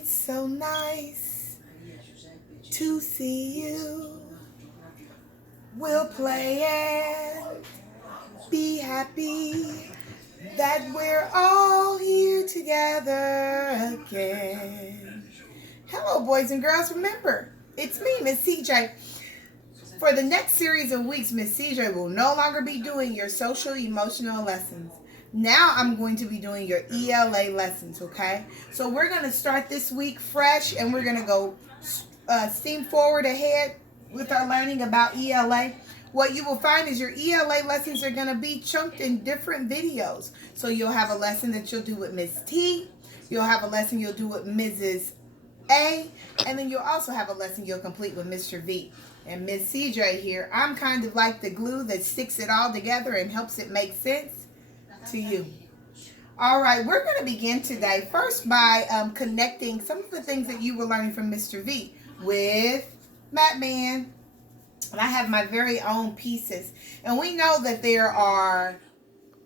It's so nice to see you. We'll play and be happy that we're all here together again. Hello, boys and girls. Remember, it's me, Miss CJ. For the next series of weeks, Miss CJ will no longer be doing your social emotional lessons. Now I'm going to be doing your ELA lessons, okay? So we're going to start this week fresh, and we're going to go steam forward ahead with our learning about ELA. What you will find is your ELA lessons are going to be chunked in different videos. So you'll have a lesson that you'll do with Miss T. You'll have a lesson you'll do with Mrs. A. And then you'll also have a lesson you'll complete with Mr. V. And Miss CJ here, I'm kind of like the glue that sticks it all together and helps it make sense to you. All right, we're going to begin today first by connecting some of the things that you were learning from Mr. V with Batman. And I have my very own pieces. And we know that there are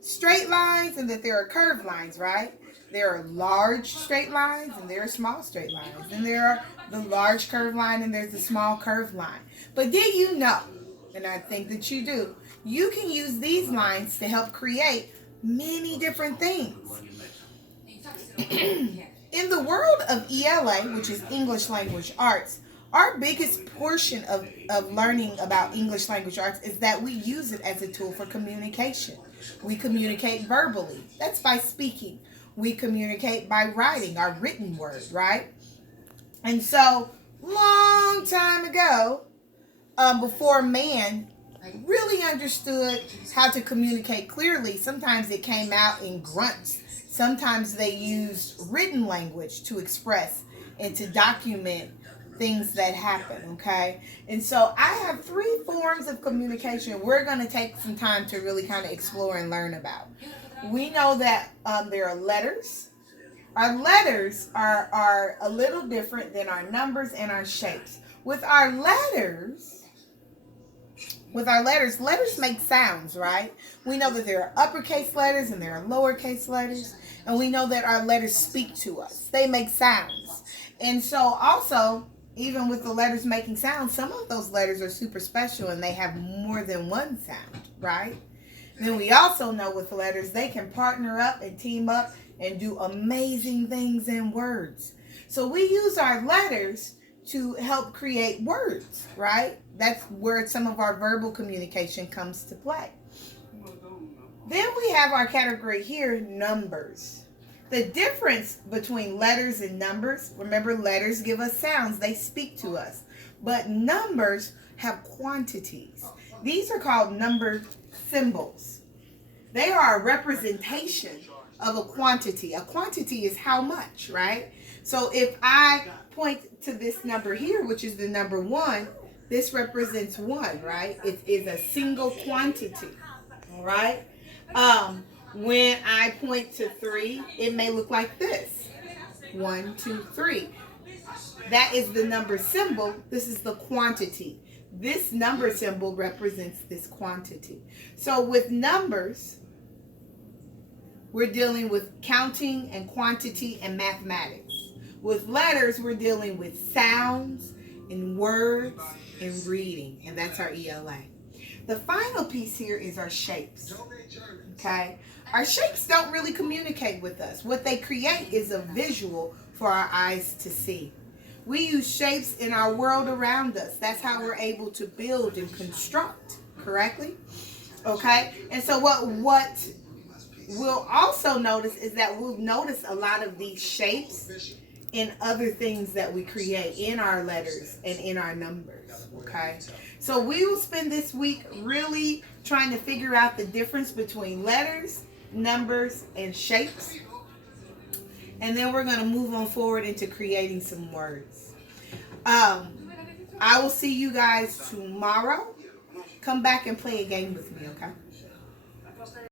straight lines and that there are curved lines, right? There are large straight lines and there are small straight lines. And there are the large curved line and there's the small curved line. But did you know, and I think that you do, you can use these lines to help create many different things. In the world of ELA, which is English Language Arts, our biggest portion of learning about English Language Arts is that we use it as a tool for communication. We communicate verbally. That's by speaking. We communicate by writing, our written word, right? And so, long time ago, before man really understood how to communicate clearly, sometimes it came out in grunts. Sometimes they used written language to express and to document things that happen, okay? And so I have 3 forms of communication we're going to take some time to really kind of explore and learn about. We know that there are letters. Our letters are a little different than our numbers and our shapes. With our letters, letters make sounds, right? We know that there are uppercase letters and there are lowercase letters. And we know that our letters speak to us. They make sounds. And so also, even with the letters making sounds, some of those letters are super special and they have more than one sound, right? Then we also know with letters, they can partner up and team up and do amazing things in words. So we use our letters to help create words, right? That's where some of our verbal communication comes to play. Then we have our category here, numbers. The difference between letters and numbers, remember letters give us sounds, they speak to us. But numbers have quantities. These are called number symbols. They are a representation of a quantity. A quantity is how much, right? So if I point to this number here, which is the number 1, this represents 1, right? It is a single quantity, all right? When I point to 3, it may look like this. 1, 2, 3. That is the number symbol. This is the quantity. This number symbol represents this quantity. So with numbers, we're dealing with counting and quantity and mathematics. With letters, we're dealing with sounds and words and reading. And that's our ELA. The final piece here is our shapes. Okay? Our shapes don't really communicate with us. What they create is a visual for our eyes to see. We use shapes in our world around us. That's how we're able to build and construct correctly. Okay? And so what we'll also notice is that we'll notice a lot of these shapes in other things that we create in our letters and in our numbers. Okay? So we will spend this week really trying to figure out the difference between letters, numbers, and shapes. And then we're going to move on forward into creating some words. I will see you guys tomorrow. Come back and play a game with me, okay?